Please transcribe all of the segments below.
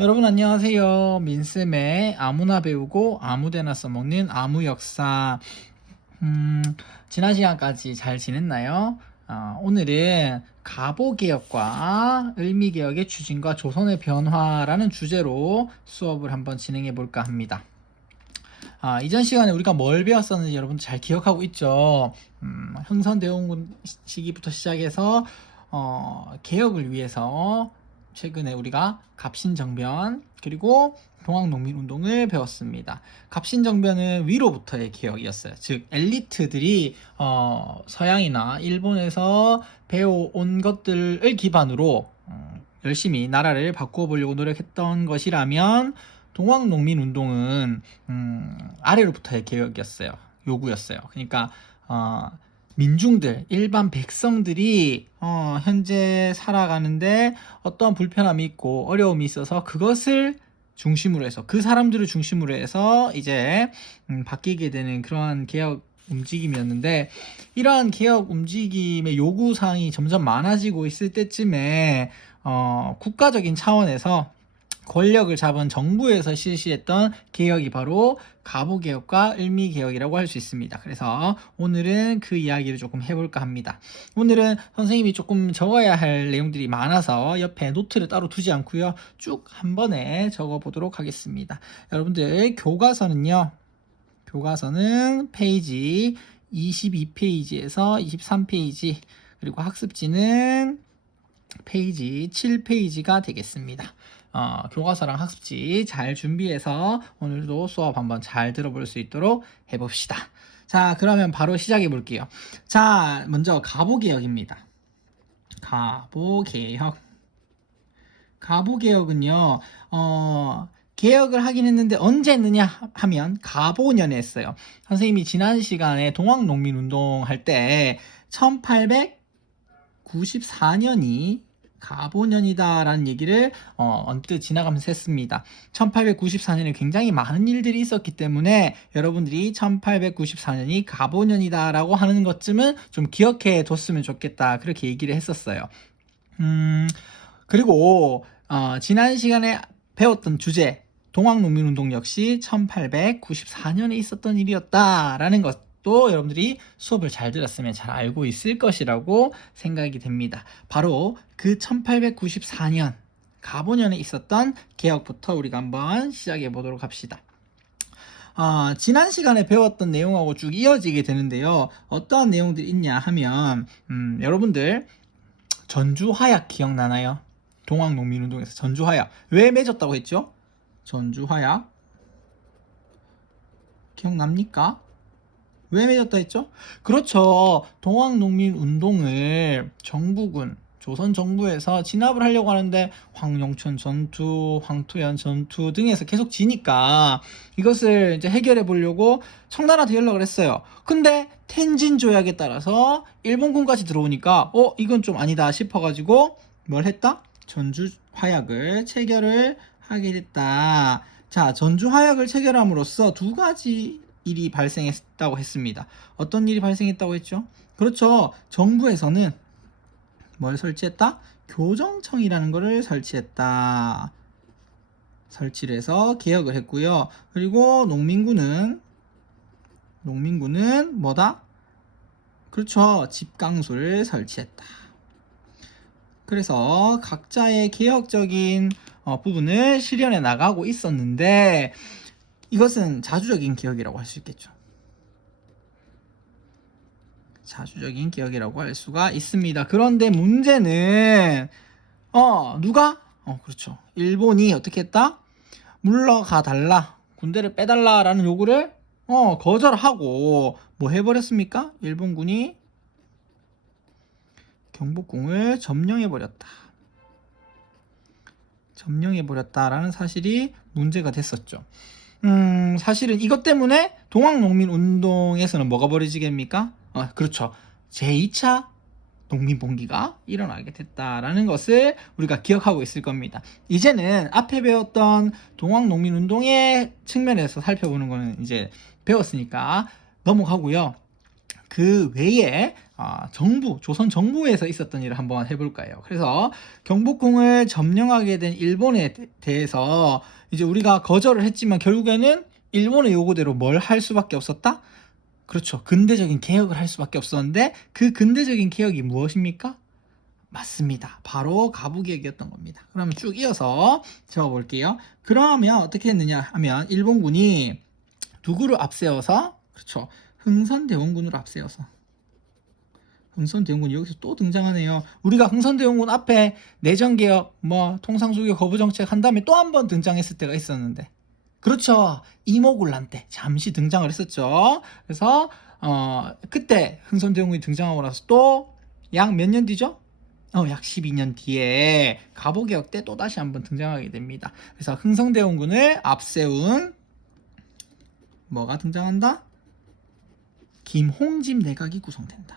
여러분 안녕하세요. 민쌤의 아무나 배우고 아무데나 써먹는 아무 역사. 음, 지난 시간까지 잘 지냈나요? 오늘은 가보개혁과 을미개혁의 추진과 조선의 변화라는 주제로 수업을 한번 진행해 볼까 합니다. 이전 시간에 우리가 뭘 배웠었는지 여러분 잘 기억하고 있죠? 흥선대원군 시기부터 시작해서 개혁을 위해서 최근에 우리가 갑신정변 그리고 동학농민운동을 배웠습니다. 갑신정변은 위로부터의 개혁이었어요. 즉 엘리트들이 서양이나 일본에서 배워온 것들을 기반으로 열심히 나라를 바꾸어 보려고 노력했던 것이라면 동학농민운동은 아래로부터의 개혁이었어요. 요구였어요. 그러니까 민중들, 일반 백성들이 현재 살아가는데 어떠한 불편함이 있고 어려움이 있어서 그것을 중심으로 해서 그 사람들을 중심으로 해서 이제 바뀌게 되는 그러한 개혁 움직임이었는데, 이러한 개혁 움직임의 요구사항이 점점 많아지고 있을 때쯤에 국가적인 차원에서 권력을 잡은 정부에서 실시했던 개혁이 바로 가보개혁과 을미개혁이라고 할 수 있습니다. 그래서 오늘은 그 이야기를 조금 해볼까 합니다. 오늘은 선생님이 조금 적어야 할 내용들이 많아서 옆에 노트를 따로 두지 않고요, 쭉 한 번에 적어보도록 하겠습니다. 여러분들 교과서는 페이지 22페이지에서 23페이지, 그리고 학습지는 페이지 7페이지가 되겠습니다. 교과서랑 학습지 잘 준비해서 오늘도 수업 한번 잘 들어볼 수 있도록 해봅시다. 자, 그러면 바로 시작해 볼게요. 자, 먼저 가보개혁입니다. 가보개혁은요, 개혁을 하긴 했는데 언제 했느냐 하면 가보년에 했어요. 선생님이 지난 시간에 동학농민운동 할 때 1894년이 가보년이다라는 얘기를 언뜻 지나가면서 했습니다. 1894년에 굉장히 많은 일들이 있었기 때문에 여러분들이 1894년이 가보년이다라고 하는 것쯤은 좀 기억해 뒀으면 좋겠다, 그렇게 얘기를 했었어요. 그리고 지난 시간에 배웠던 주제 동학농민운동 역시 1894년에 있었던 일이었다라는 것도 여러분들이 수업을 잘 들었으면 잘 알고 있을 것이라고 생각이 됩니다. 바로 그 1894년 가보년에 있었던 개혁부터 우리가 한번 시작해 보도록 합시다. 지난 시간에 배웠던 내용하고 쭉 이어지게 되는데요. 어떠한 내용들이 있냐 하면 여러분들 전주화약 기억나나요? 동학농민운동에서 전주화약 왜 맺었다고 했죠? 전주화약 기억납니까? 왜 맺었다 했죠? 그렇죠. 동학농민운동을 정부군, 조선 정부에서 진압을 하려고 하는데 황룡천 전투, 황토현 전투 등에서 계속 지니까 이것을 이제 해결해 보려고 청나라한테 연락을 했어요. 근데 텐진 조약에 따라서 일본군까지 들어오니까 이건 좀 아니다 싶어가지고 뭘 했다? 전주 화약을 체결을 하게 됐다. 자, 전주 화약을 체결함으로써 두 가지 일이 발생했다고 했습니다. 어떤 일이 발생했다고 했죠? 그렇죠. 정부에서는 뭘 설치했다? 교정청이라는 것을 설치했다. 설치를 해서 개혁을 했고요. 그리고 농민군은 뭐다? 그렇죠. 집강소를 설치했다. 그래서 각자의 개혁적인 부분을 실현해 나가고 있었는데, 이것은 자주적인 개혁이라고 할 수 있겠죠. 자주적인 개혁이라고 할 수가 있습니다. 그런데 문제는 누가? 그렇죠. 일본이 어떻게 했다? 물러가 달라, 군대를 빼달라라는 요구를 거절하고 뭐 해버렸습니까? 일본군이 경복궁을 점령해버렸다라는 사실이 문제가 됐었죠. 사실은 이것 때문에 동학농민운동에서는 뭐가 벌어지겠습니까? 그렇죠. 제2차 농민봉기가 일어나게 됐다라는 것을 우리가 기억하고 있을 겁니다. 이제는 앞에 배웠던 동학농민운동의 측면에서 살펴보는 거는 이제 배웠으니까 넘어가고요. 그 외에 정부, 조선 정부에서 있었던 일을 한번 해볼까요? 그래서 경복궁을 점령하게 된 일본에 대해서 이제 우리가 거절을 했지만 결국에는 일본의 요구대로 뭘 할 수밖에 없었다? 그렇죠. 근대적인 개혁을 할 수밖에 없었는데 그 근대적인 개혁이 무엇입니까? 맞습니다. 바로 가부개혁이었던 겁니다. 그러면 쭉 이어서 적어볼게요. 그러면 어떻게 했느냐 하면 일본군이 누구를 앞세워서, 그렇죠, 흥선대원군으로 앞세워서, 흥선대원군 여기서 또 등장하네요. 우리가 흥선대원군 앞에 내정개혁, 통상수교 거부정책 한 다음에 또 한 번 등장했을 때가 있었는데, 그렇죠, 이모군란 때 잠시 등장을 했었죠. 그래서 그때 흥선대원군이 등장하고 나서 또 약 몇 년 뒤죠? 약 12년 뒤에 가보개혁 때 또 다시 한번 등장하게 됩니다. 그래서 흥선대원군을 앞세운 뭐가 등장한다? 김홍집 내각이 구성된다.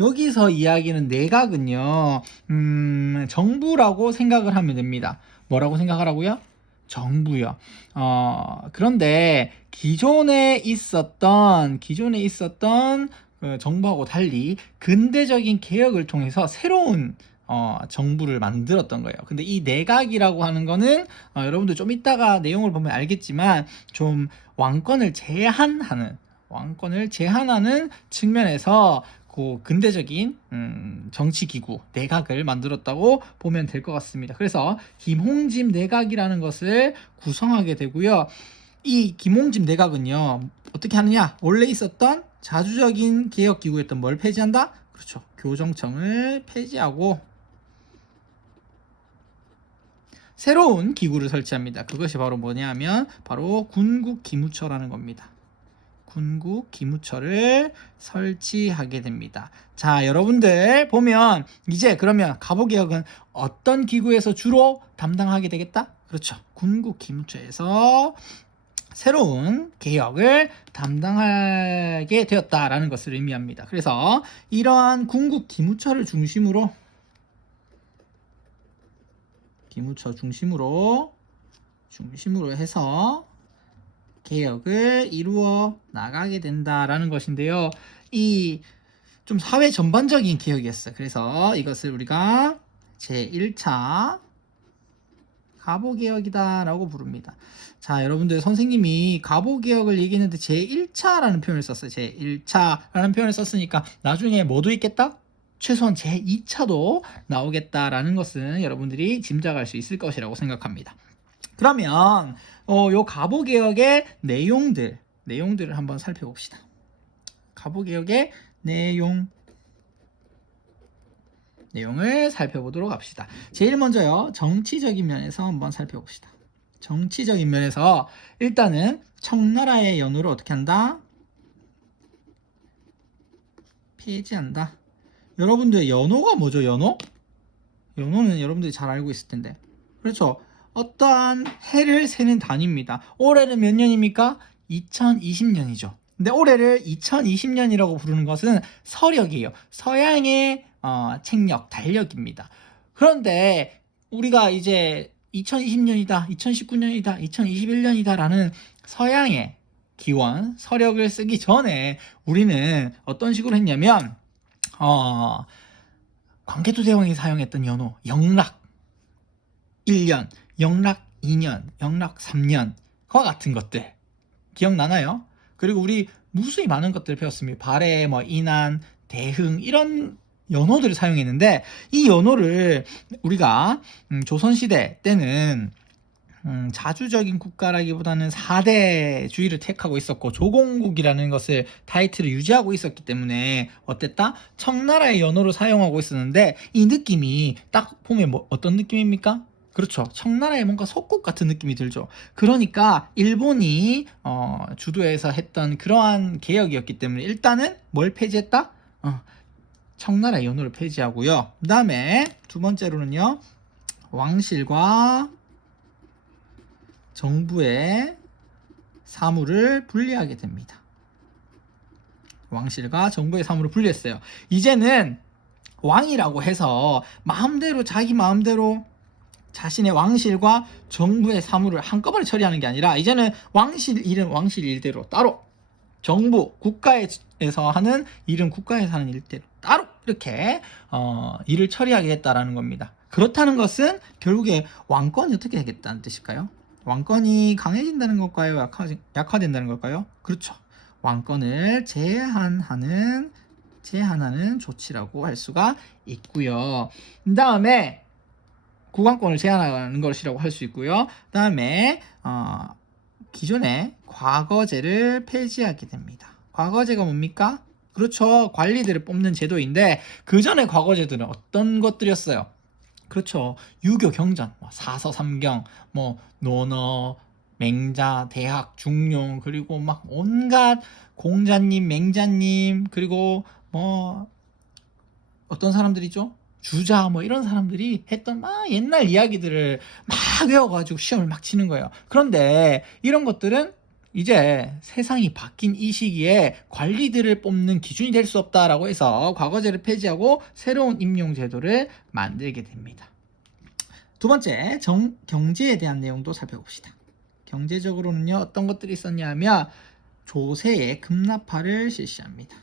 여기서 이야기는 내각은요, 정부라고 생각을 하면 됩니다. 뭐라고 생각하라고요? 정부요. 그런데 기존에 있었던 정부하고 달리 근대적인 개혁을 통해서 새로운 정부를 만들었던 거예요. 근데 이 내각이라고 하는 거는 여러분들 좀 이따가 내용을 보면 알겠지만 좀 왕권을 제한하는 측면에서 그 근대적인 정치기구 내각을 만들었다고 보면 될 것 같습니다. 그래서 김홍집 내각이라는 것을 구성하게 되고요. 이 김홍집 내각은요, 어떻게 하느냐? 원래 있었던 자주적인 개혁기구였던 뭘 폐지한다? 그렇죠, 교정청을 폐지하고 새로운 기구를 설치합니다. 그것이 바로 뭐냐 하면 바로 군국기무처라는 겁니다. 군국기무처를 설치하게 됩니다. 자, 여러분들 보면 이제 그러면 가보개혁은 어떤 기구에서 주로 담당하게 되겠다? 그렇죠, 군국기무처에서 새로운 개혁을 담당하게 되었다라는 것을 의미합니다. 그래서 이러한 군국기무처를 중심으로 해서 개혁을 이루어 나가게 된다라는 것인데요. 이 좀 사회 전반적인 개혁이었어요. 그래서 이것을 우리가 제1차 가보개혁이다라고 부릅니다. 자, 여러분들 선생님이 가보개혁을 얘기했는데 제1차라는 표현을 썼어요. 제1차라는 표현을 썼으니까 나중에 뭐도 있겠다? 최소한 제2차도 나오겠다라는 것은 여러분들이 짐작할 수 있을 것이라고 생각합니다. 그러면 요 가보개혁의 내용들을 한번 살펴봅시다. 가보개혁의 내용을 살펴보도록 합시다. 제일 먼저요, 정치적인 면에서 한번 살펴봅시다. 정치적인 면에서 일단은 청나라의 연호를 어떻게 한다? 폐지한다. 여러분들 연호가 뭐죠? 연호는 여러분들이 잘 알고 있을 텐데, 그렇죠, 어떠한 해를 세는 단위입니다. 올해는 몇 년입니까? 2020년이죠. 근데 올해를 2020년이라고 부르는 것은 서력이에요. 서양의 책력, 달력입니다. 그런데 우리가 이제 2020년이다, 2019년이다, 2021년이다 라는 서양의 기원, 서력을 쓰기 전에 우리는 어떤 식으로 했냐면 광개토 대왕이 사용했던 연호, 영락 1년, 영락 2년, 영락 3년과 같은 것들 기억나나요? 그리고 우리 무수히 많은 것들을 배웠습니다. 발해, 인안, 대흥 이런 연호들을 사용했는데, 이 연호를 우리가 조선시대 때는 자주적인 국가라기보다는 4대주의를 택하고 있었고 조공국이라는 것을 타이틀을 유지하고 있었기 때문에 어땠다? 청나라의 연호를 사용하고 있었는데, 이 느낌이 딱 보면 어떤 느낌입니까? 그렇죠, 청나라의 뭔가 속국 같은 느낌이 들죠. 그러니까 일본이 주도해서 했던 그러한 개혁이었기 때문에 일단은 뭘 폐지했다? 청나라의 연호를 폐지하고요. 그 다음에 두 번째로는요, 왕실과 정부의 사무를 분리하게 됩니다. 왕실과 정부의 사무를 분리했어요. 이제는 왕이라고 해서 자기 마음대로 자신의 왕실과 정부의 사무를 한꺼번에 처리하는 게 아니라 이제는 왕실 일은 왕실 일대로 따로, 정부, 국가에서 하는 일은 국가에서 하는 일대로 따로 이렇게 일을 처리하게 됐다라는 겁니다. 그렇다는 것은 결국에 왕권이 어떻게 되겠다는 뜻일까요? 왕권이 강해진다는 걸까요? 약화된다는 걸까요? 그렇죠. 왕권을 제한하는 조치라고 할 수가 있고요. 그 다음에 구강권을 제한하는 것이라고 할 수 있고요. 그 다음에 기존의 과거제를 폐지하게 됩니다. 과거제가 뭡니까? 그렇죠. 관리들을 뽑는 제도인데 그 전에 과거제들은 어떤 것들이었어요? 그렇죠. 유교 경전, 사서 삼경, 논어, 맹자, 대학, 중용, 그리고 막 온갖 공자님, 맹자님, 그리고 어떤 사람들이죠? 주자 이런 사람들이 했던 막 옛날 이야기들을 막 외워가지고 시험을 막 치는 거예요. 그런데 이런 것들은 이제 세상이 바뀐 이 시기에 관리들을 뽑는 기준이 될 수 없다라고 해서 과거제를 폐지하고 새로운 임용 제도를 만들게 됩니다. 두 번째, 경제에 대한 내용도 살펴봅시다. 경제적으로는요, 어떤 것들이 있었냐 하면 조세의 급납화를 실시합니다.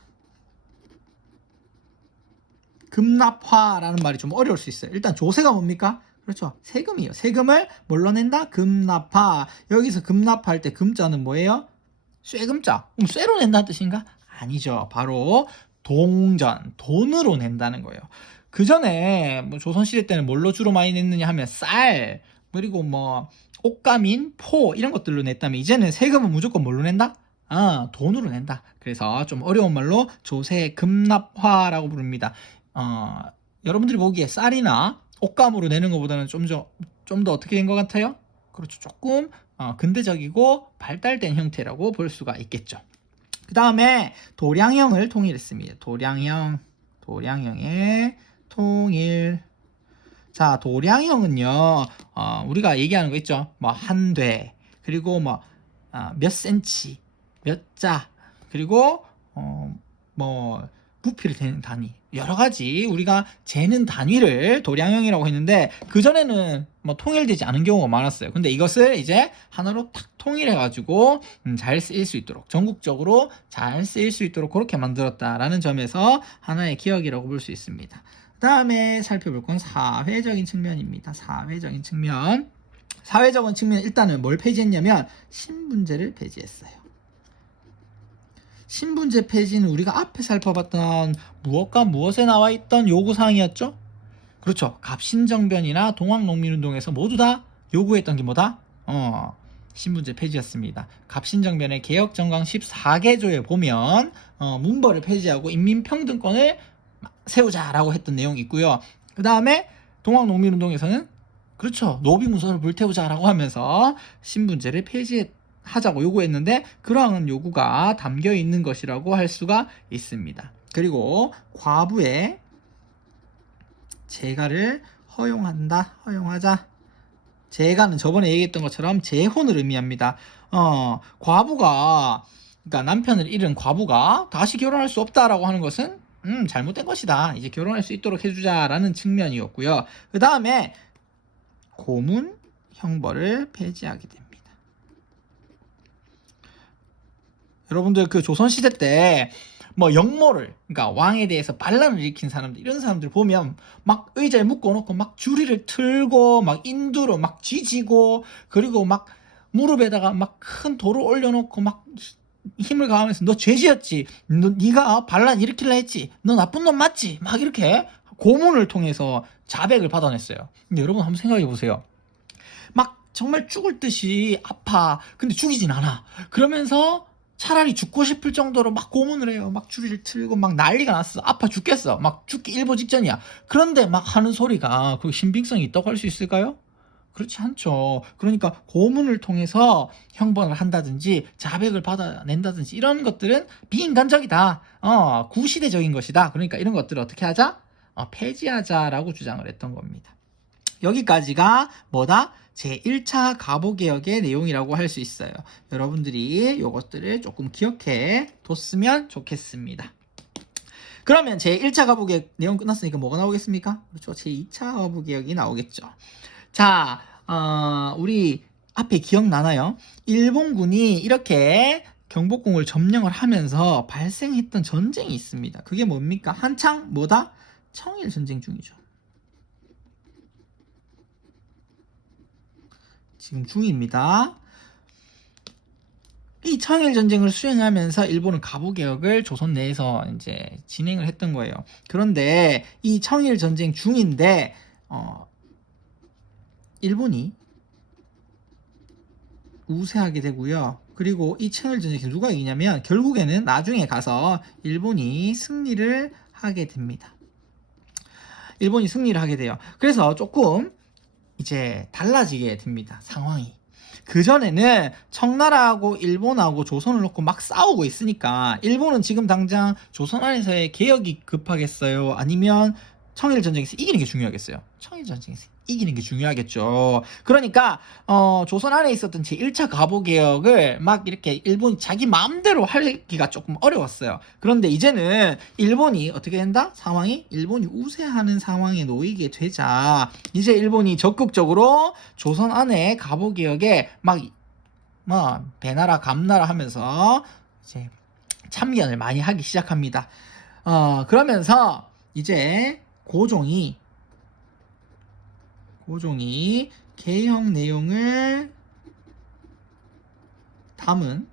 급납화라는 말이 좀 어려울 수 있어요. 일단 조세가 뭡니까? 그렇죠. 세금이에요. 세금을 뭘로 낸다? 급납화. 여기서 급납화할 때 금자는 뭐예요? 쇠금자. 그럼 쇠로 낸다는 뜻인가? 아니죠. 바로 동전, 돈으로 낸다는 거예요. 그 전에 조선시대 때는 뭘로 주로 많이 냈느냐 하면 쌀, 그리고 옷가민, 포 이런 것들로 냈다면 이제는 세금은 무조건 뭘로 낸다? 돈으로 낸다. 그래서 좀 어려운 말로 조세 급납화라고 부릅니다. 여러분들이 보기에 쌀이나 옷감으로 내는 것보다는 좀 더 어떻게 된 것 같아요? 그렇죠. 조금 근대적이고 발달된 형태라고 볼 수가 있겠죠. 그 다음에 도량형을 통일했습니다. 도량형의 통일. 자, 도량형은요, 우리가 얘기하는 거 있죠. 한 돼, 그리고 몇 센치, 몇 자, 그리고 부피를 재는 단위, 여러 가지 우리가 재는 단위를 도량형이라고 했는데 그 전에는 통일되지 않은 경우가 많았어요. 근데 이것을 이제 하나로 탁 통일해가지고 잘 쓰일 수 있도록, 전국적으로 잘 쓰일 수 있도록 그렇게 만들었다라는 점에서 하나의 기억이라고 볼 수 있습니다. 그 다음에 살펴볼 건 사회적인 측면입니다. 사회적인 측면 일단은 뭘 폐지했냐면 신분제를 폐지했어요. 신분제 폐지는 우리가 앞에 살펴봤던 무엇과 무엇에 나와 있던 요구사항이었죠? 그렇죠. 갑신정변이나 동학농민운동에서 모두 다 요구했던 게 뭐다? 신분제 폐지였습니다. 갑신정변의 개혁정강 14개조에 보면 문벌을 폐지하고 인민평등권을 세우자라고 했던 내용이 있고요. 그 다음에 동학농민운동에서는 그렇죠. 노비문서를 불태우자라고 하면서 신분제를 폐지하자고 요구했는데 그러한 요구가 담겨 있는 것이라고 할 수가 있습니다. 그리고 과부의 재가를 허용하자. 재가는 저번에 얘기했던 것처럼 재혼을 의미합니다. 과부가, 그러니까 남편을 잃은 과부가 다시 결혼할 수 없다라고 하는 것은 잘못된 것이다. 이제 결혼할 수 있도록 해주자라는 측면이었고요. 그 다음에 고문 형벌을 폐지하게 됩니다. 여러분들 그 조선시대 때 역모를, 그러니까 왕에 대해서 반란을 일으킨 사람들, 이런 사람들 보면 막 의자에 묶어놓고 막 주리를 틀고 막 인두로 막 쥐지고, 그리고 막 무릎에다가 막 큰 돌을 올려놓고 막 힘을 가하면서 너 죄지었지, 네가 반란 일으키려 했지, 너 나쁜 놈 맞지, 막 이렇게 고문을 통해서 자백을 받아냈어요. 근데 여러분 한번 생각해 보세요. 막 정말 죽을 듯이 아파. 근데 죽이진 않아. 그러면서 차라리 죽고 싶을 정도로 막 고문을 해요. 막 주리를 틀고 막 난리가 났어. 아파 죽겠어. 막 죽기 일보 직전이야. 그런데 막 하는 소리가 그 신빙성이 있다고 할 수 있을까요? 그렇지 않죠. 그러니까 고문을 통해서 형벌을 한다든지 자백을 받아낸다든지 이런 것들은 비인간적이다. 구시대적인 것이다. 그러니까 이런 것들을 어떻게 하자? 폐지하자라고 주장을 했던 겁니다. 여기까지가 뭐다? 제1차 가보개혁의 내용이라고 할 수 있어요. 여러분들이 이것들을 조금 기억해 뒀으면 좋겠습니다. 그러면 제1차 가보개혁 내용 끝났으니까 뭐가 나오겠습니까? 그렇죠. 제2차 가보개혁이 나오겠죠. 자, 우리 앞에 기억나나요? 일본군이 이렇게 경복궁을 점령을 하면서 발생했던 전쟁이 있습니다. 그게 뭡니까? 한창 뭐다? 청일 전쟁 중이죠. 지금 중입니다. 이 청일 전쟁을 수행하면서 일본은 갑오 개혁을 조선 내에서 이제 진행을 했던 거예요. 그런데 이 청일 전쟁 중인데 일본이 우세하게 되고요. 그리고 이 청일 전쟁에서 누가 이기냐면 결국에는 나중에 가서 일본이 승리를 하게 됩니다. 일본이 승리를 하게 돼요. 그래서 조금 이제 달라지게 됩니다. 상황이. 그전에는 청나라하고 일본하고 조선을 놓고 막 싸우고 있으니까 일본은 지금 당장 조선 안에서의 개혁이 급하겠어요? 아니면 청일전쟁에서 이기는 게 중요하겠어요? 청일전쟁에서 이기는 게 중요하겠죠. 그러니까 조선 안에 있었던 제1차 갑오개혁을 막 이렇게 일본이 자기 마음대로 하기가 조금 어려웠어요. 그런데 이제는 일본이 어떻게 된다? 상황이 일본이 우세하는 상황에 놓이게 되자 이제 일본이 적극적으로 조선 안에 갑오개혁에 막 배나라 감나라 하면서 이제 참견을 많이 하기 시작합니다. 그러면서 이제 고종이 개혁 내용을 담은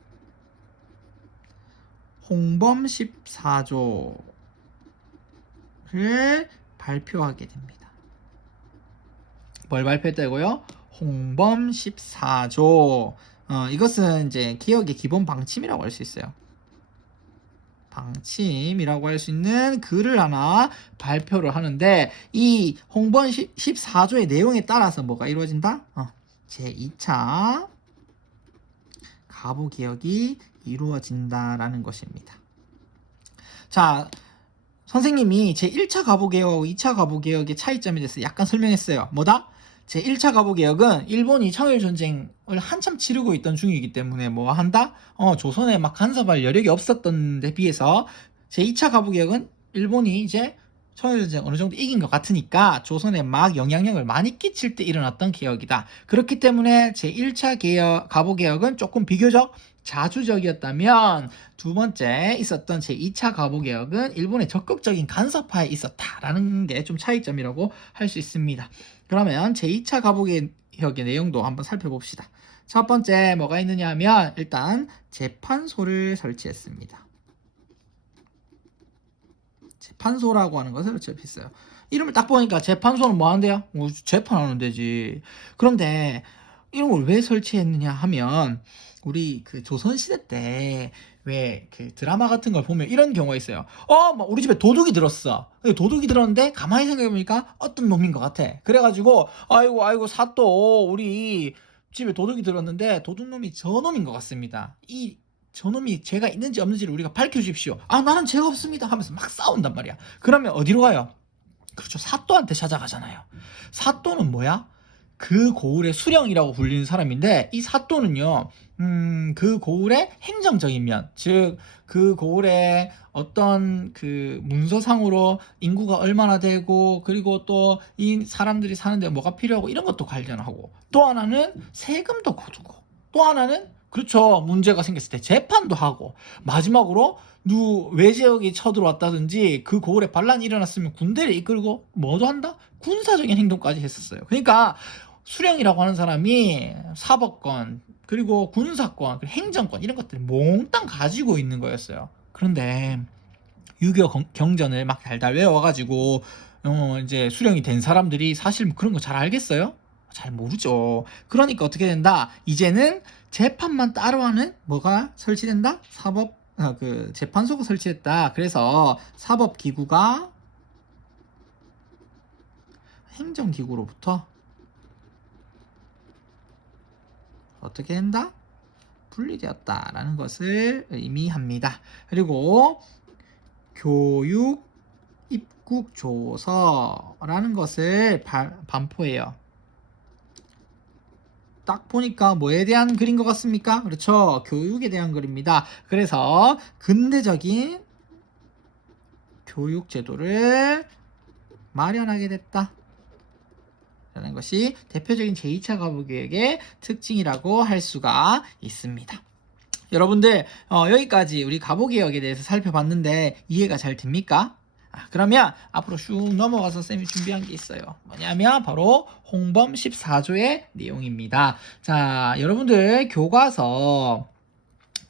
홍범 14조를 발표하게 됩니다. 뭘 발표했다고요? 홍범 14조. 이것은 이제 개혁의 기본 방침이라고 할 수 있어요. 방침이라고 할 수 있는 글을 하나 발표를 하는데 이 홍범 14조의 내용에 따라서 뭐가 이루어진다? 제2차 갑오개혁이 이루어진다라는 것입니다. 자, 선생님이 제1차 갑오개혁하고 2차 갑오개혁의 차이점에 대해서 약간 설명했어요. 뭐다? 제1차 갑오개혁은 일본이 청일전쟁을 한참 치르고 있던 중이기 때문에 뭐 한다? 조선에 막 간섭할 여력이 없었던 데 비해서 제2차 갑오개혁은 일본이 이제 청일전쟁 어느 정도 이긴 것 같으니까 조선에 막 영향력을 많이 끼칠 때 일어났던 개혁이다. 그렇기 때문에 제1차 갑오개혁은 조금 비교적 자주적이었다면 두 번째 있었던 제2차 갑오개혁은 일본의 적극적인 간섭하에 있었다라는 게 좀 차이점이라고 할 수 있습니다. 그러면 제2차 갑오개혁의 내용도 한번 살펴봅시다. 첫 번째 뭐가 있느냐 하면 일단 재판소를 설치했습니다. 재판소라고 하는 것을 설치했어요. 이름을 딱 보니까 재판소는 뭐 하는데요? 재판하는 데지. 그런데 이런 걸 왜 설치했느냐 하면 우리 그 조선시대 때 왜 그 드라마 같은 걸 보면 이런 경우가 있어요. 막 우리 집에 도둑이 들었어. 도둑이 들었는데 가만히 생각해보니까 어떤 놈인 것 같아. 그래가지고 아이고 사또 우리 집에 도둑이 들었는데 도둑놈이 저놈인 것 같습니다. 이 저놈이 죄가 있는지 없는지를 우리가 밝혀주십시오. 나는 죄가 없습니다 하면서 막 싸운단 말이야. 그러면 어디로 가요? 그렇죠. 사또한테 찾아가잖아요. 사또는 뭐야? 그 고을의 수령이라고 불리는 사람인데 이 사또는요 그 고을의 행정적인 면, 즉 그 고을의 어떤 그 문서상으로 인구가 얼마나 되고 그리고 또 이 사람들이 사는데 뭐가 필요하고 이런 것도 관련하고 또 하나는 세금도 거두고 또 하나는 그렇죠. 문제가 생겼을 때 재판도 하고 마지막으로 외지역이 쳐들어왔다든지 그 고을에 반란이 일어났으면 군대를 이끌고 뭐도 한다? 군사적인 행동까지 했었어요. 그러니까 수령이라고 하는 사람이 사법권 그리고 군사권 그리고 행정권 이런 것들을 몽땅 가지고 있는 거였어요. 그런데 유교 경전을 막 달달 외워가지고 이제 수령이 된 사람들이 사실 뭐 그런 거 잘 알겠어요? 잘 모르죠. 그러니까 어떻게 된다? 이제는 재판만 따로 하는 뭐가 설치된다? 재판소가 설치됐다. 그래서 사법기구가 행정기구로부터 어떻게 된다? 분리되었다라는 것을 의미합니다. 그리고 교육 입국 조서라는 것을 반포해요. 딱 보니까 뭐에 대한 글인 것 같습니까? 그렇죠. 교육에 대한 글입니다. 그래서 근대적인 교육 제도를 마련하게 됐다. 라는 것이 대표적인 제2차 가부개혁의 특징이라고 할 수가 있습니다. 여러분들 여기까지 우리 가부개혁에 대해서 살펴봤는데 이해가 잘 됩니까? 그러면 앞으로 쭉 넘어가서 쌤이 준비한 게 있어요. 뭐냐면 바로 홍범 14조의 내용입니다. 자, 여러분들 교과서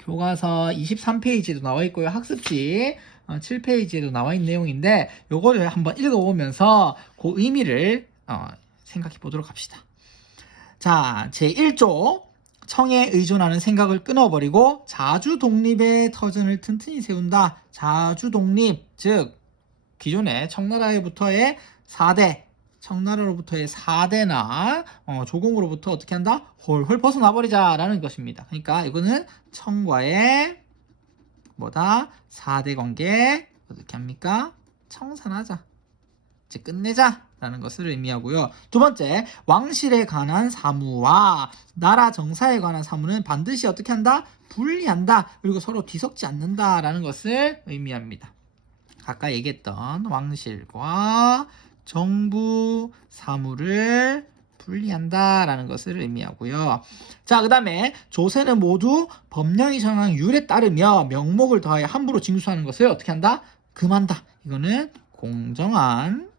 23페이지에도 나와 있고요. 학습지 7페이지에도 나와 있는 내용인데 요거를 한번 읽어보면서 그 의미를 생각해 보도록 합시다. 자, 제1조 청에 의존하는 생각을 끊어버리고 자주 독립의 터전을 튼튼히 세운다. 자주 독립, 즉 기존의 청나라로부터의 4대나 조공으로부터 어떻게 한다? 홀홀 벗어나버리자 라는 것입니다. 그러니까 이거는 청과의 4대 관계 어떻게 합니까? 청산하자, 즉 끝내자 라는 것을 의미하고요. 두 번째, 왕실에 관한 사무와 나라 정사에 관한 사무는 반드시 어떻게 한다? 분리한다. 그리고 서로 뒤섞지 않는다 라는 것을 의미합니다. 아까 얘기했던 왕실과 정부 사무를 분리한다 라는 것을 의미하고요. 자, 그 다음에 조세는 모두 법령이 정한 율에 따르며 명목을 더하여 함부로 징수하는 것을 어떻게 한다? 금한다. 이거는 공정한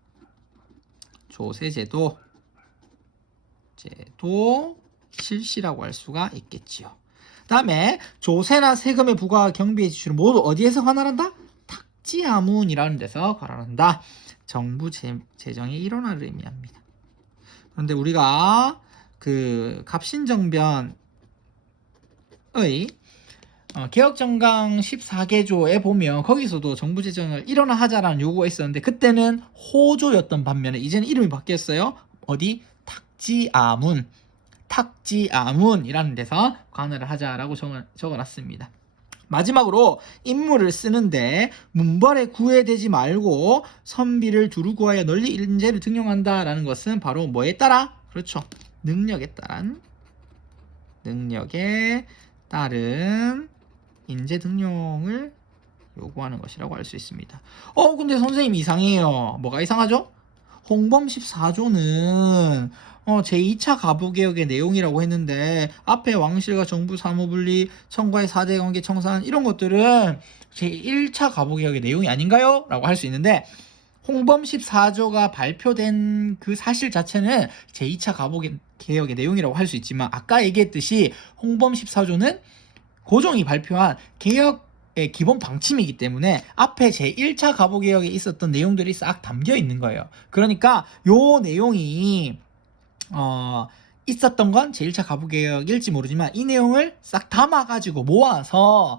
조세제도 실시라고 할 수가 있겠지요. 그 다음에 조세나 세금의 부과 경비의 지출은 모두 어디에서 관할한다? 탁지하문이라는 데서 관할한다. 정부 재정의 일원화를 의미합니다. 그런데 우리가 그 갑신정변의 개혁정강 14개조에 보면 거기서도 정부 재정을 일원화하자라는 요구가 있었는데 그때는 호조였던 반면에 이제는 이름이 바뀌었어요. 어디? 탁지아문이라는 데서 관할을 하자라고 적어놨습니다. 마지막으로 인물을 쓰는데 문벌에 구애되지 말고 선비를 두루 구하여 널리 인재를 등용한다라는 것은 바로 뭐에 따라? 그렇죠. 능력에 따른 인재 등용을 요구하는 것이라고 할 수 있습니다. 근데 선생님 이상해요. 뭐가 이상하죠? 홍범 14조는 제2차 가부개혁의 내용이라고 했는데 앞에 왕실과 정부 사무분리, 청과의 4대 관계 청산 이런 것들은 제1차 가부개혁의 내용이 아닌가요? 라고 할 수 있는데 홍범 14조가 발표된 그 사실 자체는 제2차 가부개혁의 내용이라고 할 수 있지만 아까 얘기했듯이 홍범 14조는 고종이 발표한 개혁의 기본 방침이기 때문에 앞에 제1차 가부개혁에 있었던 내용들이 싹 담겨 있는 거예요. 그러니까 요 내용이 있었던 건 제1차 가부개혁일지 모르지만 이 내용을 싹 담아가지고 모아서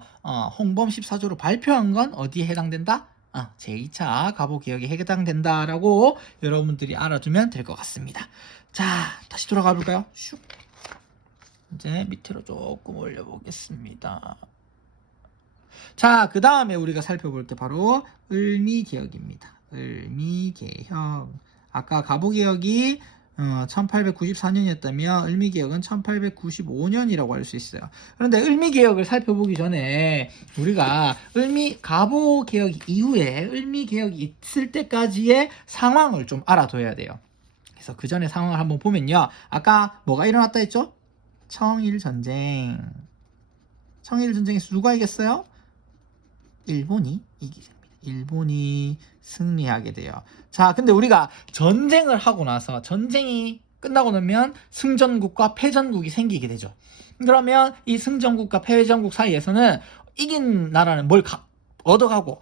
홍범 14조로 발표한 건 어디에 해당된다? 제2차 가부개혁에 해당된다라고 여러분들이 알아두면 될 것 같습니다. 자, 다시 돌아가 볼까요? 슉. 이제 밑으로 조금 올려보겠습니다. 자, 그 다음에 우리가 살펴볼 게 바로 을미개혁입니다. 을미개혁. 아까 가부개혁이 1894년이었다면 을미개혁은 1895년이라고 할 수 있어요. 그런데 을미개혁을 살펴보기 전에 우리가 가부개혁 이후에 을미개혁이 있을 때까지의 상황을 좀 알아둬야 돼요. 그래서 그 전에 상황을 한번 보면요. 아까 뭐가 일어났다 했죠? 청일전쟁에서 누가 이겼어요? 일본이 이기게 됩니다. 일본이 승리하게 돼요. 자, 근데 우리가 전쟁을 하고 나서 전쟁이 끝나고 나면 승전국과 패전국이 생기게 되죠. 그러면 이 승전국과 패전국 사이에서는 이긴 나라는 뭘 얻어가고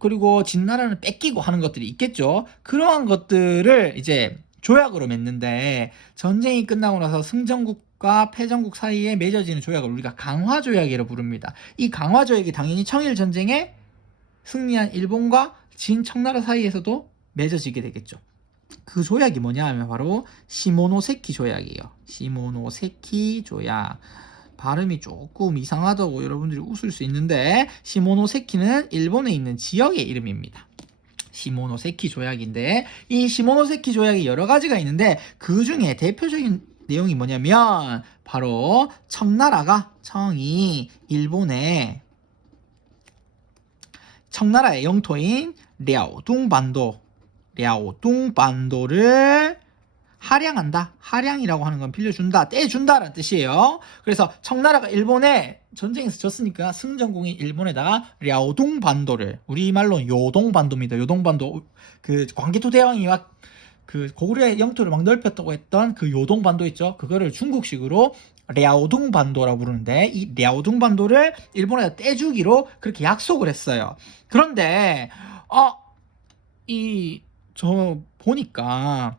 그리고 진 나라는 뺏기고 하는 것들이 있겠죠. 그러한 것들을 이제 조약으로 맺는데 전쟁이 끝나고 나서 승전국과 패전국 사이에 맺어지는 조약을 우리가 강화조약이라고 부릅니다. 이 강화조약이 당연히 청일전쟁에 승리한 일본과 진 청나라 사이에서도 맺어지게 되겠죠. 그 조약이 뭐냐 하면 바로 시모노세키 조약이에요. 시모노세키 조약. 발음이 조금 이상하다고 여러분들이 웃을 수 있는데 시모노세키는 일본에 있는 지역의 이름입니다. 시모노세키 조약인데 이 시모노세키 조약이 여러 가지가 있는데 그 중에 대표적인 내용이 뭐냐면 바로 청이 일본의 청나라의 영토인 랴오둥반도를 할양한다. 할양이라고 하는 건 빌려준다, 떼준다라는 뜻이에요. 그래서 청나라가 일본에 전쟁에서 졌으니까 승전국인 일본에다가 랴오동 반도를, 우리말로 요동 반도입니다. 요동 반도, 그 광개토 대왕이 막 그 고구려의 영토를 막 넓혔다고 했던 그 요동 반도 있죠. 그거를 중국식으로 랴오둥 반도라고 부르는데, 이 랴오둥 반도를 일본에다 떼주기로 그렇게 약속을 했어요. 그런데 저 보니까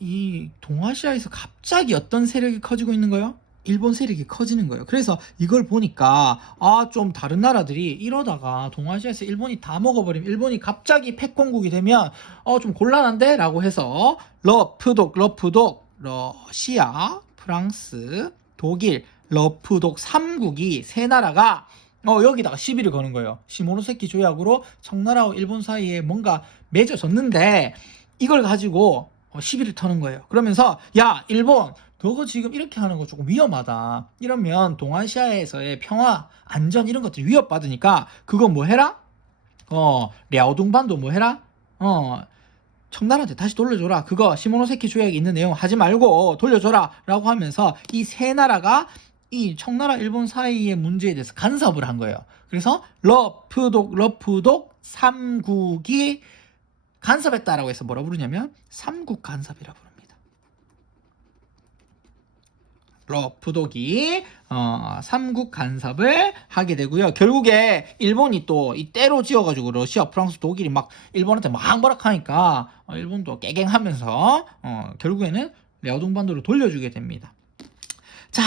이 동아시아에서 갑자기 어떤 세력이 커지고 있는 거예요? 일본 세력이 커지는 거예요. 그래서 이걸 보니까 좀 다른 나라들이 이러다가 동아시아에서 일본이 다 먹어버리면, 일본이 갑자기 패권국이 되면 좀 곤란한데? 라고 해서 러프독, 러시아, 프랑스, 독일, 러프독 3국이 세 나라가 여기다가 시비를 거는 거예요. 시모노세키 조약으로 청나라와 일본 사이에 뭔가 맺어졌는데 이걸 가지고 시비를 터는 거예요. 그러면서 야, 일본, 너가 지금 이렇게 하는 거 조금 위험하다. 이러면 동아시아에서의 평화, 안전 이런 것들 위협받으니까 그거 뭐 해라? 랴오둥반도 뭐 해라? 청나라한테 다시 돌려줘라. 그거 시모노세키 조약에 있는 내용 하지 말고 돌려줘라. 라고 하면서 이 세 나라가 이 청나라 일본 사이의 문제에 대해서 간섭을 한 거예요. 그래서 러프독 3국이 간섭했다라고 해서 뭐라 부르냐면 삼국 간섭이라고 부릅니다. 러프독이 삼국 간섭을 하게 되고요. 결국에 일본이 또 이 때로 지어가지고 러시아, 프랑스, 독일이 막 일본한테 막 뭐락하니까 일본도 깨갱하면서 결국에는 랴오동반도를 돌려주게 됩니다. 자,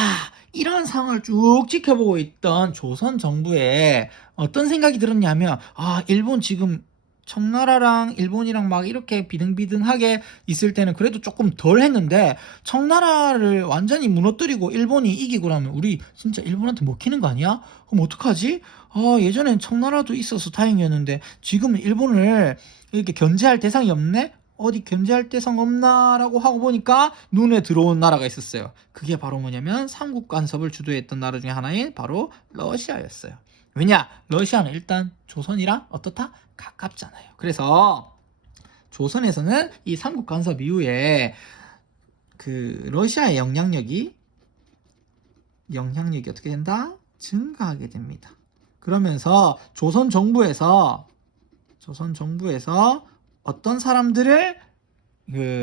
이런 상황을 쭉 지켜보고 있던 조선 정부에 어떤 생각이 들었냐면, 일본 지금 청나라랑 일본이랑 막 이렇게 비등비등하게 있을 때는 그래도 조금 덜 했는데, 청나라를 완전히 무너뜨리고 일본이 이기고 나면 우리 진짜 일본한테 먹히는 거 아니야? 그럼 어떡하지? 예전엔 청나라도 있어서 다행이었는데 지금은 일본을 이렇게 견제할 대상이 없네? 어디 견제할 대상 없나라고 하고 보니까 눈에 들어온 나라가 있었어요. 그게 바로 뭐냐면 삼국 간섭을 주도했던 나라 중에 하나인 바로 러시아였어요. 왜냐? 러시아는 일단 조선이랑 어떻다? 가깝잖아요. 그래서 조선에서는 이 삼국 간섭 이후에 그 러시아의 영향력이 어떻게 된다? 증가하게 됩니다. 그러면서 조선 정부에서 어떤 사람들을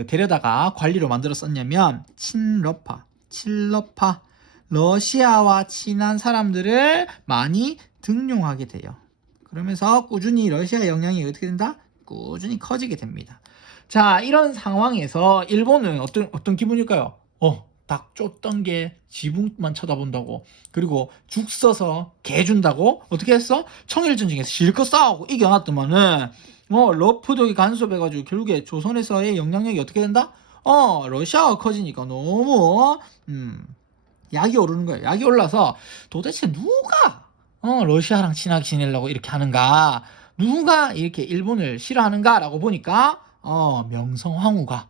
데려다가 관리로 만들었었냐면 칠러파, 러시아와 친한 사람들을 많이 등용하게 돼요. 그러면서 꾸준히 러시아의 영향이 어떻게 된다? 꾸준히 커지게 됩니다. 자, 이런 상황에서 일본은 어떤 기분일까요? 닭 쫓던 게 지붕만 쳐다본다고, 그리고 죽 써서 개 준다고 어떻게 했어? 청일전쟁에서 실컷 싸우고 이겨놨더만은 러프독이 간섭해가지고 결국에 조선에서의 영향력이 어떻게 된다? 러시아가 커지니까 너무 약이 오르는 거예요. 약이 올라서 도대체 누가 러시아랑 친하게 지내려고 이렇게 하는가, 누가 이렇게 일본을 싫어하는가 라고 보니까 명성황후가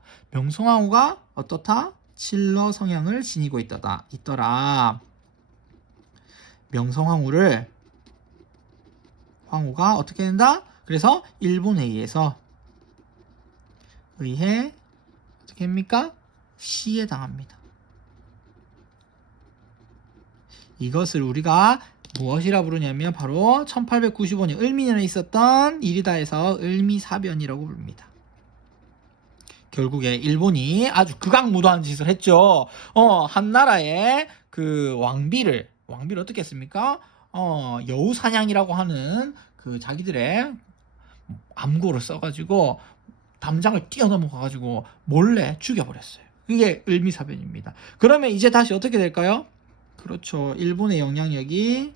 어떻다? 칠러 성향을 지니고 있더라. 명성황후가 어떻게 된다? 그래서 일본에 의해 어떻게 합니까? 시해 당합니다. 이것을 우리가 무엇이라 부르냐면 바로 1895년 을미년에 있었던 일이다 해서 을미사변이라고 부릅니다. 결국에 일본이 아주 극악무도한 짓을 했죠. 한 나라의 그 왕비를 어떻게 했습니까? 여우사냥이라고 하는 그 자기들의 암고를 써가지고 담장을 뛰어넘어가가지고 몰래 죽여버렸어요. 이게 을미사변입니다. 그러면 이제 다시 어떻게 될까요? 그렇죠. 일본의 영향력이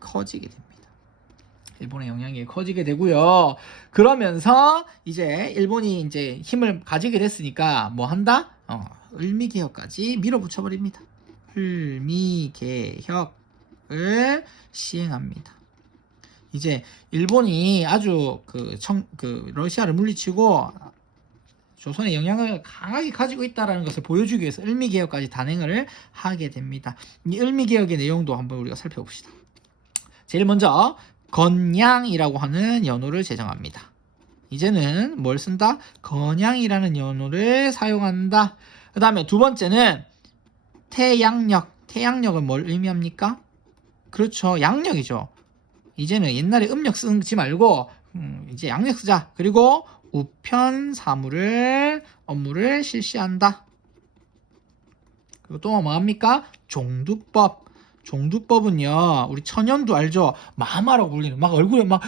커지게 됩니다. 일본의 영향력이 커지게 되고요. 그러면서 이제 일본이 이제 힘을 가지게 됐으니까 뭐 한다? 을미개혁까지 밀어붙여버립니다. 을미개혁을 시행합니다. 이제 일본이 아주 러시아를 물리치고 조선의 영향을 강하게 가지고 있다는 것을 보여주기 위해서 을미개혁까지 단행을 하게 됩니다. 이 을미개혁의 내용도 한번 우리가 살펴봅시다. 제일 먼저 건양이라고 하는 연호를 제정합니다. 이제는 뭘 쓴다? 건양이라는 연호를 사용한다. 그 다음에 두 번째는 태양력. 태양력은 뭘 의미합니까? 그렇죠. 양력이죠. 이제는 옛날에 음력 쓰지 말고 이제 양력 쓰자. 그리고 우편 사무를 업무를 실시한다. 그리고 또 뭐합니까? 종두법. 종두법은요, 우리 천연두 알죠? 마마라고 불리는, 막 얼굴에 막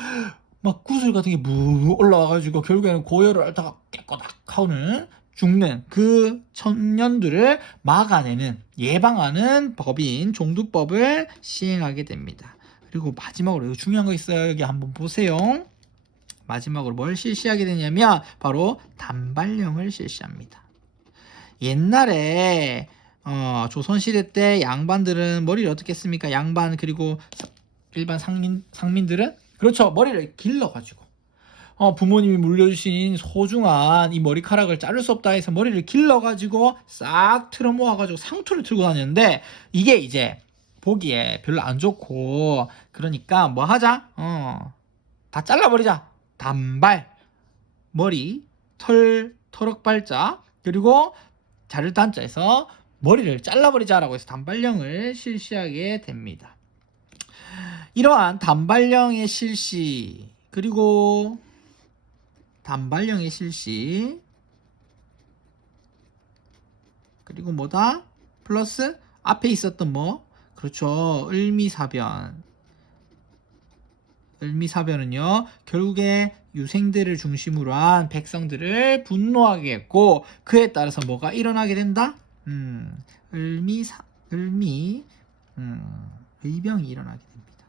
구슬 같은 게 무 올라와가지고 결국에는 고열을 앓다가 깨꼬닥 하고는 죽는 그 천연두를 막아내는, 예방하는 법인 종두법을 시행하게 됩니다. 그리고 마지막으로 이거 중요한 거 있어요. 여기 한번 보세요. 마지막으로 뭘 실시하게 되냐면 바로 단발령을 실시합니다. 옛날에 조선시대 때 양반들은 머리를 어떻게 했습니까? 양반 그리고 일반 상민들은 그렇죠. 머리를 길러가지고 부모님이 물려주신 소중한 이 머리카락을 자를 수 없다 해서 머리를 길러가지고 싹 틀어 모아가지고 상투를 틀고 다녔는데 이게 이제 보기에 별로 안 좋고 그러니까 뭐 하자? 다 잘라버리자. 단발, 머리, 털럭발자 그리고 자를 단자에서 머리를 잘라버리자라고 해서 단발령을 실시하게 됩니다. 이러한 단발령의 실시 그리고 단발령의 실시 그리고 뭐다? 플러스 앞에 있었던 뭐? 그렇죠. 을미사변은요 결국에 유생들을 중심으로 한 백성들을 분노하게 했고 그에 따라서 뭐가 일어나게 된다? 의병이 일어나게 됩니다.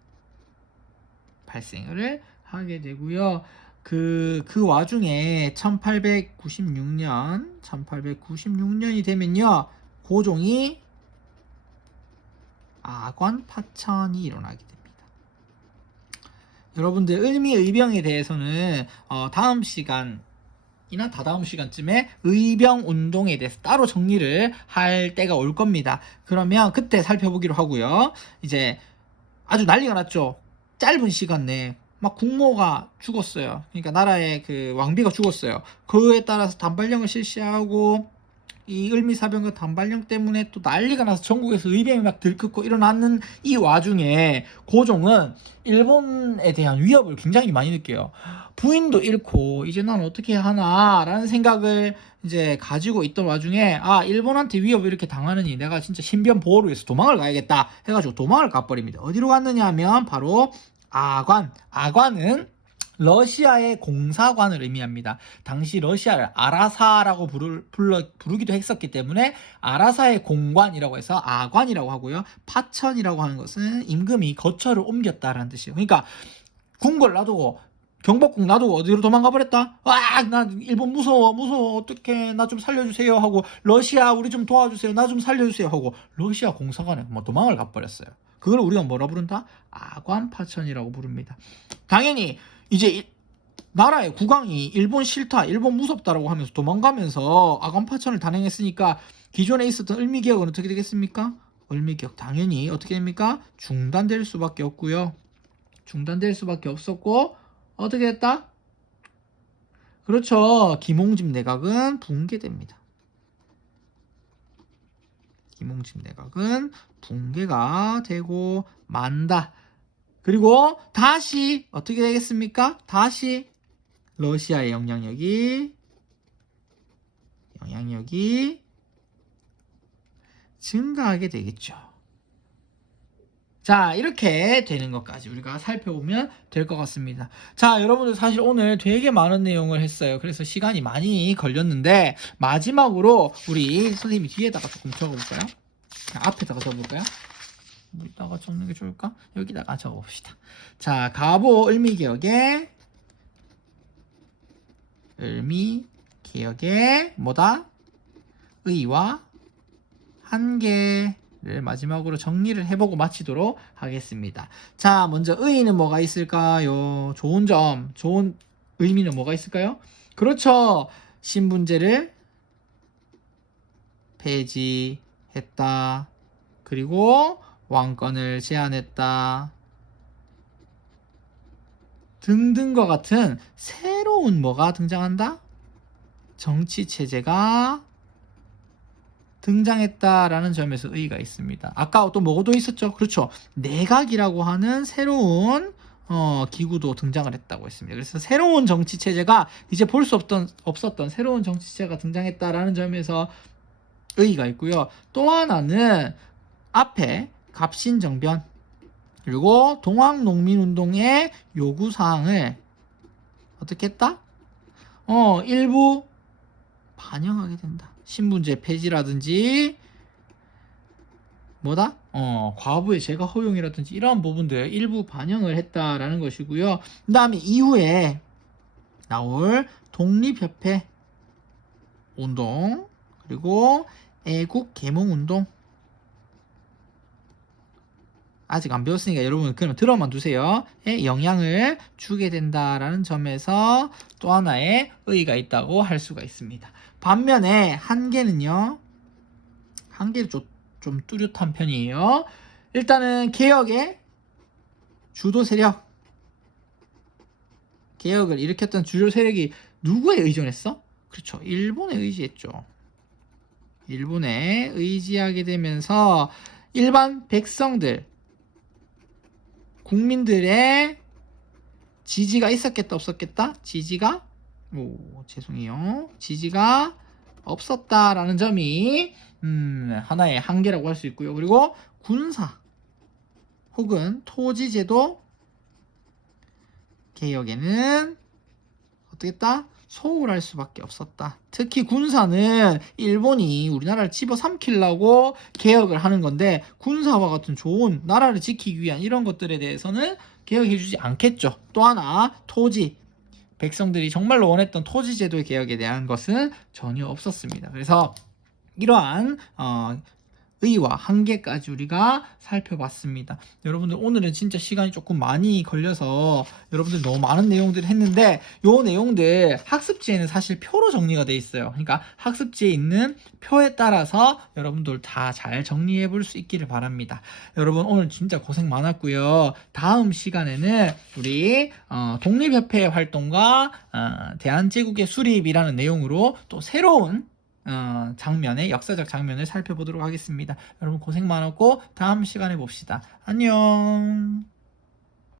발생을 하게 되고요. 그 와중에 1896년이 되면요 고종이 아관파천이 일어나게 됩니다. 여러분들 을미의병에 대해서는 다음 시간이나 다다음 시간쯤에 의병운동에 대해서 따로 정리를 할 때가 올 겁니다. 그러면 그때 살펴보기로 하고요. 이제 아주 난리가 났죠. 짧은 시간 내에 막 국모가 죽었어요. 그러니까 나라의 그 왕비가 죽었어요. 그에 따라서 단발령을 실시하고 이 을미사병과 단발령 때문에 또 난리가 나서 전국에서 의병이 막 들끓고 일어나는 이 와중에 고종은 일본에 대한 위협을 굉장히 많이 느껴요. 부인도 잃고 이제 난 어떻게 하나라는 생각을 이제 가지고 있던 와중에 일본한테 위협을 이렇게 당하느니 내가 진짜 신변 보호를 위해서 도망을 가야겠다 해가지고 도망을 가버립니다. 어디로 갔느냐 하면 바로 아관은 러시아의 공사관을 의미합니다. 당시 러시아를 아라사라고 부르기도 했었기 때문에 아라사의 공관이라고 해서 아관이라고 하고요. 파천이라고 하는 것은 임금이 거처를 옮겼다라는 뜻이에요. 그러니까 궁궐 놔두고 경복궁 놔두고 어디로 도망가 버렸다? 나 일본 무서워 어떡해 나 좀 살려주세요 하고 러시아 우리 좀 도와주세요 나 좀 살려주세요 하고 러시아 공사관에 뭐 도망을 가버렸어요. 그걸 우리가 뭐라 부른다? 아관파천이라고 부릅니다. 당연히 이제 나라의 국왕이 일본 싫다, 일본 무섭다라고 하면서 도망가면서 아관파천을 단행했으니까 기존에 있었던 을미개혁은 어떻게 되겠습니까? 을미개혁 당연히 어떻게 됩니까? 중단될 수밖에 없고요. 중단될 수밖에 없었고 어떻게 됐다? 그렇죠. 김홍집 내각은 붕괴됩니다. 김홍집 내각은 붕괴가 되고 만다. 그리고 다시 어떻게 되겠습니까? 다시 러시아의 영향력이 증가하게 되겠죠. 자, 이렇게 되는 것까지 우리가 살펴보면 될 것 같습니다. 자, 여러분들 사실 오늘 되게 많은 내용을 했어요. 그래서 시간이 많이 걸렸는데 마지막으로 우리 선생님이 뒤에다가 조금 적어볼까요? 앞에다가 적어볼까요? 여기다가 적는 게 좋을까? 여기다가 적어봅시다. 자, 가보 을미개혁의 뭐다? 의와 한계를 마지막으로 정리를 해보고 마치도록 하겠습니다. 자, 먼저 의의는 뭐가 있을까요? 좋은 의미는 뭐가 있을까요? 그렇죠. 신분제를 폐지했다. 그리고 왕권을 제한했다. 등등과 같은 새로운 뭐가 등장한다? 정치 체제가 등장했다라는 점에서 의의가 있습니다. 아까 또 뭐도 있었죠? 그렇죠. 내각이라고 하는 새로운 기구도 등장을 했다고 했습니다. 그래서 새로운 정치 체제가 이제 볼 수 없었던 새로운 정치 체제가 등장했다라는 점에서 의의가 있고요. 또 하나는 앞에 갑신정변 그리고 동학농민운동의 요구사항을 어떻게 했다? 일부 반영하게 된다. 신분제 폐지라든지 뭐다? 과부의 재가 허용이라든지 이러한 부분들 일부 반영을 했다라는 것이고요. 그 다음에 이후에 나올 독립협회 운동 그리고 애국 계몽 운동 아직 안 배웠으니까 여러분 그냥 들어만 두세요. 영향을 주게 된다라는 점에서 또 하나의 의의가 있다고 할 수가 있습니다. 반면에 한계는요. 한계는 좀 뚜렷한 편이에요. 일단은 개혁의 주도 세력 개혁을 일으켰던 주요 세력이 누구에 의존했어? 그렇죠. 일본에 의지했죠. 일본에 의지하게 되면서 일반 백성들 국민들의 지지가 있었겠다 없었겠다? 지지가 지지가 없었다라는 점이 하나의 한계라고 할 수 있고요. 그리고 군사 혹은 토지제도 개혁에는 어떻게 했다? 소홀할 수밖에 없었다. 특히 군사는 일본이 우리나라를 집어삼키려고 개혁을 하는 건데 군사와 같은 좋은 나라를 지키기 위한 이런 것들에 대해서는 개혁해주지 않겠죠. 또 하나 토지 백성들이 정말로 원했던 토지 제도의 개혁에 대한 것은 전혀 없었습니다. 그래서 이러한 의의와 한계까지 우리가 살펴봤습니다. 여러분들 오늘은 진짜 시간이 조금 많이 걸려서 여러분들 너무 많은 내용들을 했는데 요 내용들 학습지에는 사실 표로 정리가 돼 있어요. 그러니까 학습지에 있는 표에 따라서 여러분들 다 잘 정리해 볼 수 있기를 바랍니다. 여러분 오늘 진짜 고생 많았고요. 다음 시간에는 우리 독립협회의 활동과 대한제국의 수립이라는 내용으로 또 새로운 장면의 역사적 장면을 살펴보도록 하겠습니다. 여러분 고생 많았고 다음 시간에 봅시다. 안녕.